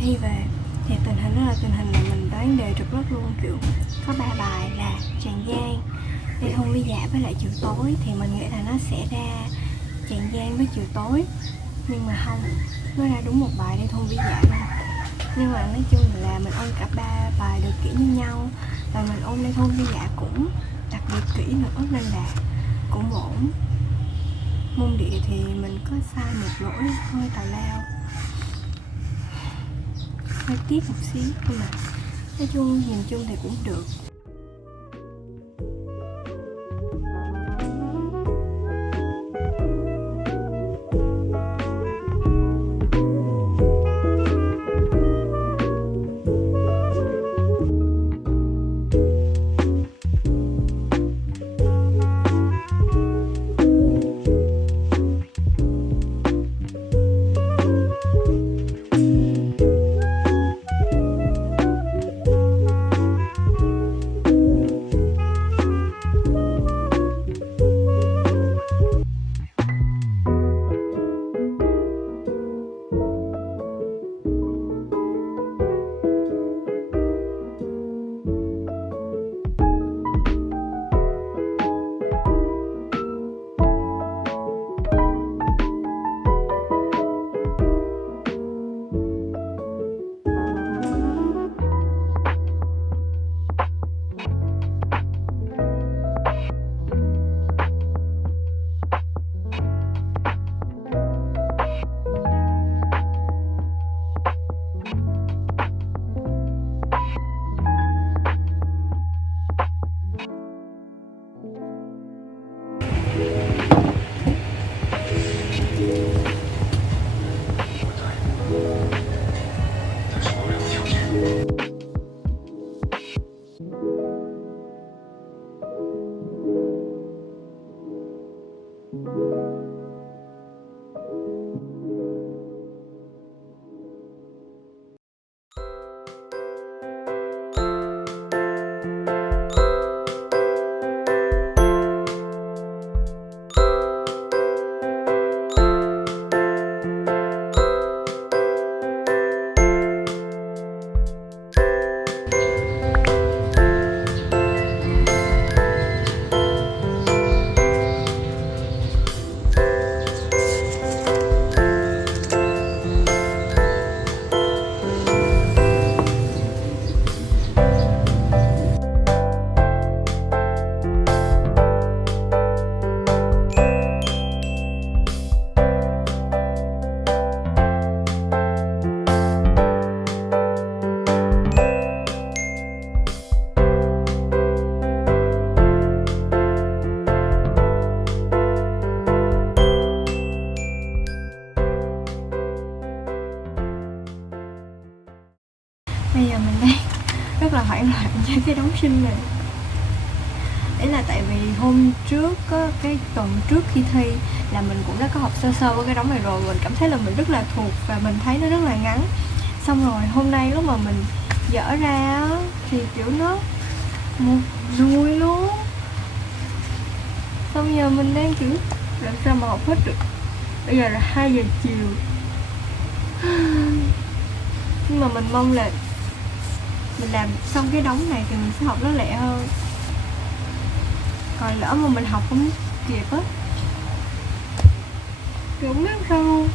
thi về thì tình hình đó là tình hình mà mình đoán đề trật rất luôn, kiểu có 3 bài là Tràng Giang, Lê Thông Vi Dạ với lại Chiều Tối, thì mình nghĩ là nó sẽ ra Tràng Giang với Chiều Tối, nhưng mà không, nó ra đúng một bài Lê Thông Vi Dạ luôn. Nhưng mà nói chung là mình ôn cả 3 bài được kỹ như nhau, và mình ôn Lê Thông Vi Dạ cũng đặc biệt kỹ nữa nên là cũng ổn. Môn địa thì mình có sai một lỗi hơi tào lao, hơi tiếc một xíu, nhưng mà nói chung nhìn chung thì cũng được. Bây giờ mình đang rất là hoảng loạn với cái đóng sinh này. Đấy là tại vì hôm trước, cái tuần trước khi thi là mình cũng đã có học sơ sơ với cái đóng này rồi. Mình cảm thấy là mình rất là thuộc và mình thấy nó rất là ngắn. Xong rồi hôm nay lúc mà mình dở ra thì kiểu nó một ruồi luôn. Xong giờ mình đang kiểu làm sao mà học hết được. Bây giờ là 2 giờ chiều. Nhưng mà mình mong là mình làm xong cái đống này thì mình sẽ học nó lẹ hơn. Còn lỡ mà mình học không kịp á thì không biết sao.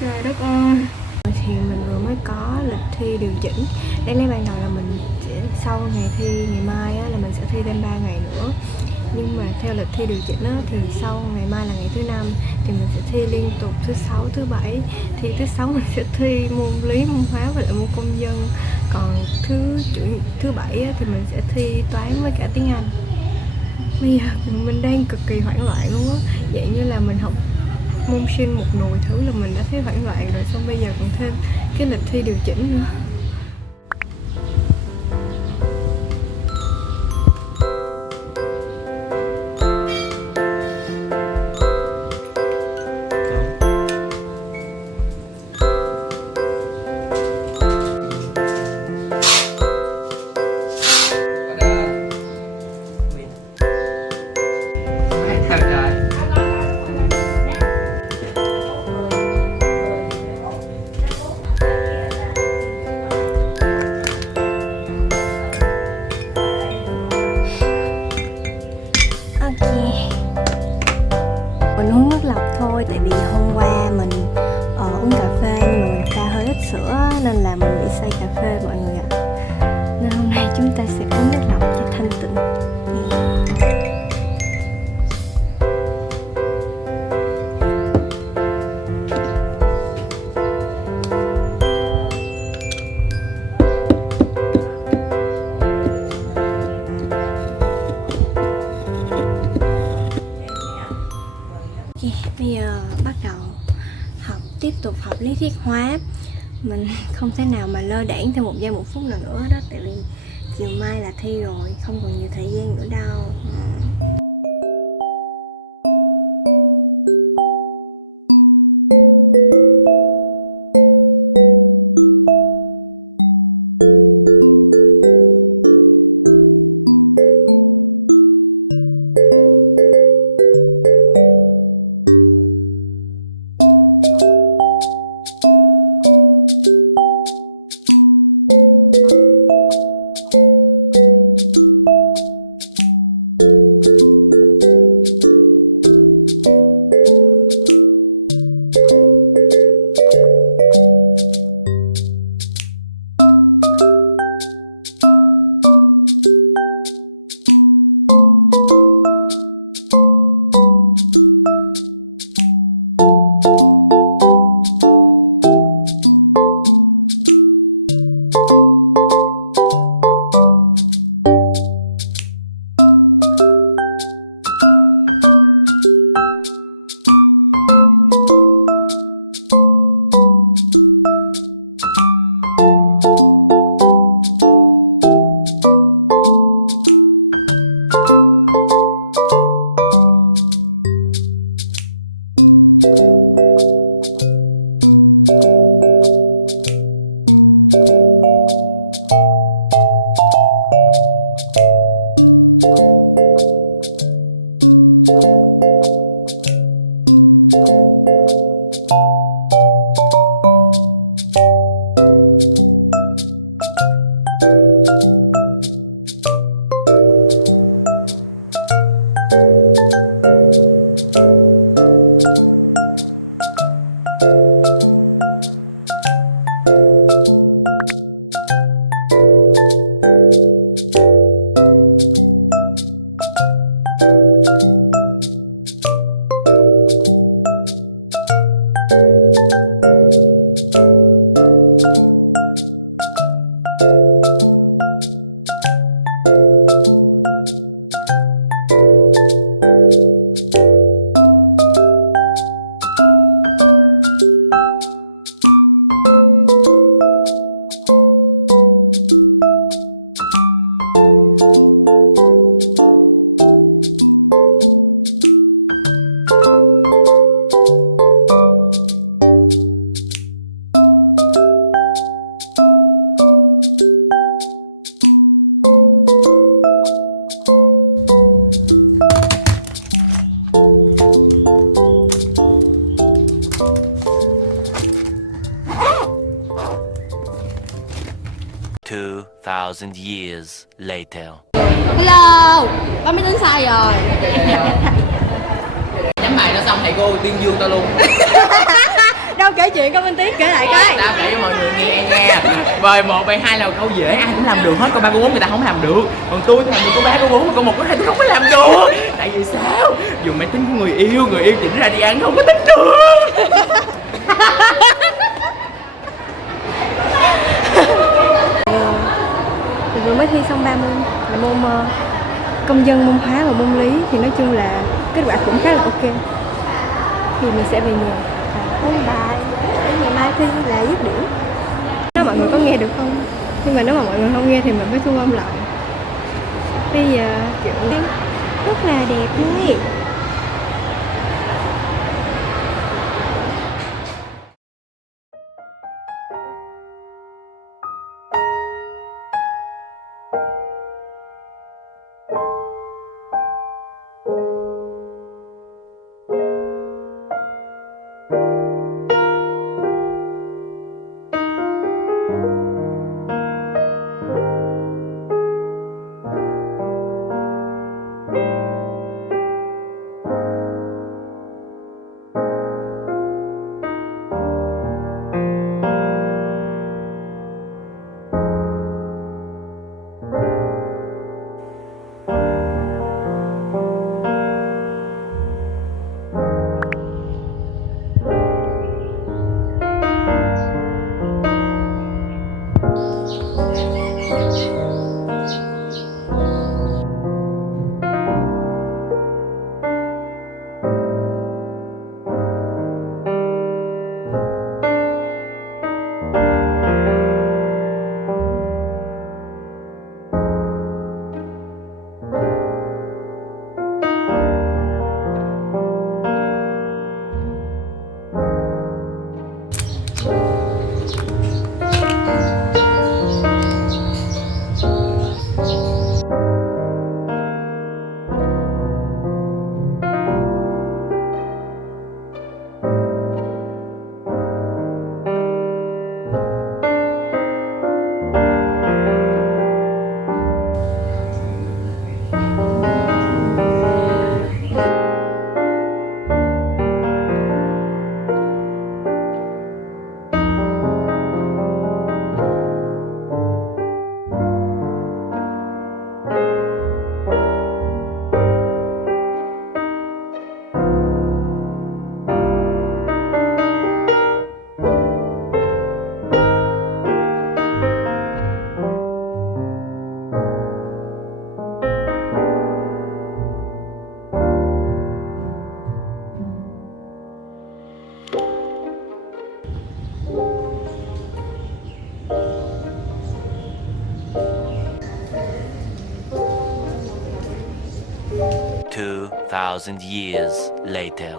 Trời đất ơi. Thì mình vừa mới có lịch thi điều chỉnh. Đáng lẽ ban đầu là mình sẽ sau ngày thi ngày mai á, là mình sẽ thi thêm 3 ngày nữa. Nhưng mà theo lịch thi điều chỉnh á, thì sau ngày mai là ngày thứ 5 thì mình sẽ thi liên tục thứ 6, thứ 7. Thì thứ 6 mình sẽ thi môn lý, môn hóa và lại môn công dân. Còn thứ 7 á, thì mình sẽ thi toán với cả tiếng Anh. Bây giờ mình đang cực kỳ hoảng loạn luôn á. Dạng như là mình học môn sinh một nồi thứ là mình đã thấy hoảng loạn rồi, xong bây giờ còn thêm cái lịch thi điều chỉnh nữa. Mình uống nước lọc thôi, tại vì hôm qua mình uống cà phê nhưng mà mình pha hơi ít sữa nên là mình bị say cà phê mọi người ạ. Nên hôm nay chúng ta sẽ uống nước lọc cho thanh tịnh. Bây giờ bắt đầu tiếp tục học lý thuyết hóa. Mình không thể nào mà lơ đãng thêm 1 giây 1 phút nào nữa đó, tại vì chiều mai là thi rồi, không còn nhiều thời gian nữa đâu. 2,000 years later. Hello, ba máy tính sai rồi. Nhắm bài nó xong thầy cô tuyên dương tao luôn. Đâu kể chuyện con Minh Tiến kể lại coi. Tao kể cho mọi người nghe nha. Bài 1, bài 2 là câu dễ ai cũng làm được hết, câu 3, câu 4 người ta không làm được. Còn tôi làm được câu 3, câu 4 mà câu 1, câu 2 tôi không có làm được. Tại vì sao? Dùng máy tính của người yêu chỉnh ra đi ăn không có tính được. Vừa mới thi xong 3 môn là môn công dân, môn hóa và môn lý, thì nói chung là kết quả cũng khá là ok. Thì mình sẽ về nhà ôn bài để ngày mai thi là dứt điểm. Nếu mọi người có nghe được không? Nhưng mà nếu mà mọi người không nghe thì mình phải thu âm lại. Bây giờ chuyện đang rất là đẹp nhé. Two thousand years later.